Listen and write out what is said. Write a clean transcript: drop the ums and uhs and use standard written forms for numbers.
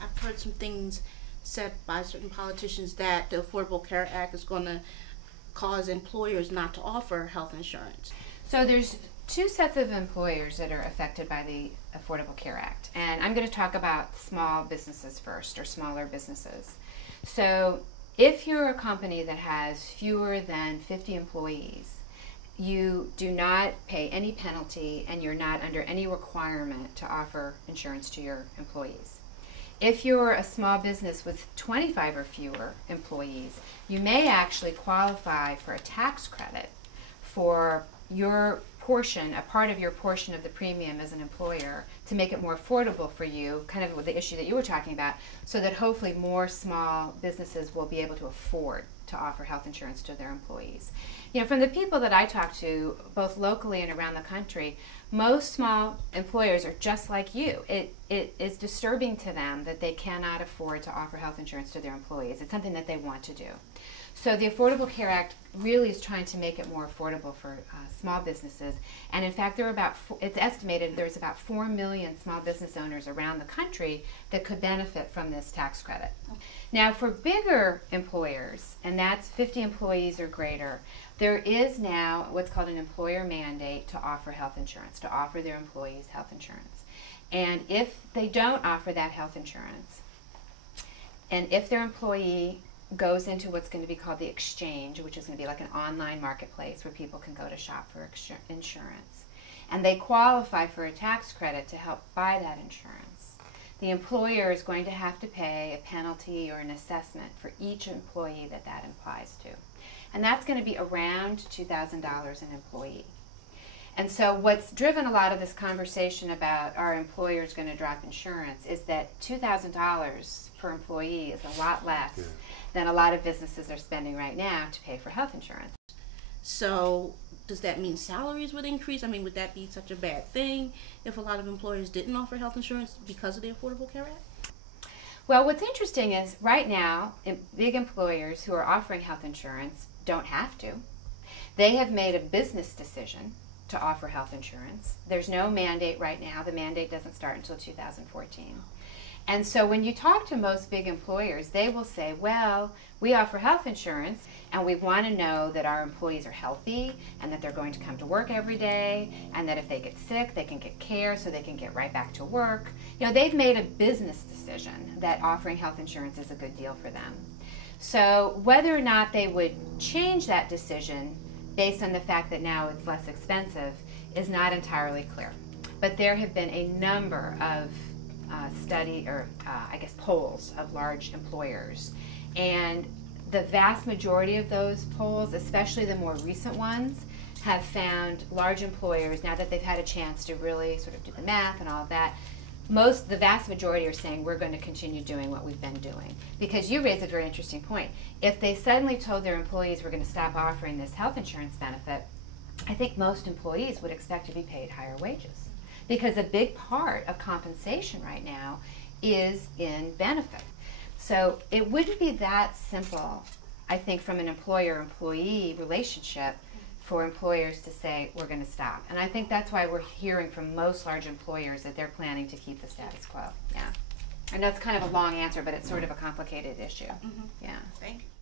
I've heard some things said by certain politicians that the Affordable Care Act is going to cause employers not to offer health insurance. So there's two sets of employers that are affected by the Affordable Care Act. And I'm going to talk about small businesses first, or smaller businesses. So if you're a company that has fewer than 50 employees, you do not pay any penalty and you're not under any requirement to offer insurance to your employees. If you're a small business with 25 or fewer employees, you may actually qualify for a tax credit for your portion, a part of your portion of the premium as an employer, to make it more affordable for you, kind of with the issue that you were talking about, so that hopefully more small businesses will be able to afford to offer health insurance to their employees. You know, from the people that I talk to, both locally and around the country, most small employers are just like you. It is disturbing to them that they cannot afford to offer health insurance to their employees. It's something that they want to do. So the Affordable Care Act really is trying to make it more affordable for small businesses. And in fact, it's estimated there's about 4 million small business owners around the country that could benefit from this tax credit. Now, for bigger employers, and that's 50 employees or greater, there is now what's called an employer mandate to offer health insurance, to offer their employees health insurance. And if they don't offer that health insurance, and if their employee goes into what's going to be called the exchange, which is going to be like an online marketplace where people can go to shop for insurance, and they qualify for a tax credit to help buy that insurance, the employer is going to have to pay a penalty or an assessment for each employee that that applies to. And that's going to be around $2,000 an employee. And so what's driven a lot of this conversation about are employers going to drop insurance is that $2,000 per employee is a lot less than a lot of businesses are spending right now to pay for health insurance. So does that mean salaries would increase? I mean, would that be such a bad thing if a lot of employers didn't offer health insurance because of the Affordable Care Act? Well, what's interesting is right now, big employers who are offering health insurance don't have to. They have made a business decision to offer health insurance. There's no mandate right now. The mandate doesn't start until 2014. And so when you talk to most big employers, they will say, well, we offer health insurance and we want to know that our employees are healthy and that they're going to come to work every day and that if they get sick, they can get care so they can get right back to work. You know, they've made a business decision that offering health insurance is a good deal for them. So whether or not they would change that decision based on the fact that now it's less expensive is not entirely clear. But there have been a number of polls of large employers. And the vast majority of those polls, especially the more recent ones, have found large employers, now that they've had a chance to really sort of do the math and all of that, the vast majority are saying we're going to continue doing what we've been doing. Because you raise a very interesting point. If they suddenly told their employees we're going to stop offering this health insurance benefit, I think most employees would expect to be paid higher wages. Because a big part of compensation right now is in benefit. So it wouldn't be that simple, I think, from an employer-employee relationship for employers to say, we're going to stop. And I think that's why we're hearing from most large employers that they're planning to keep the status quo. Yeah. And that's kind of a long answer, but it's sort of a complicated issue. Mm-hmm. Yeah. Thank you.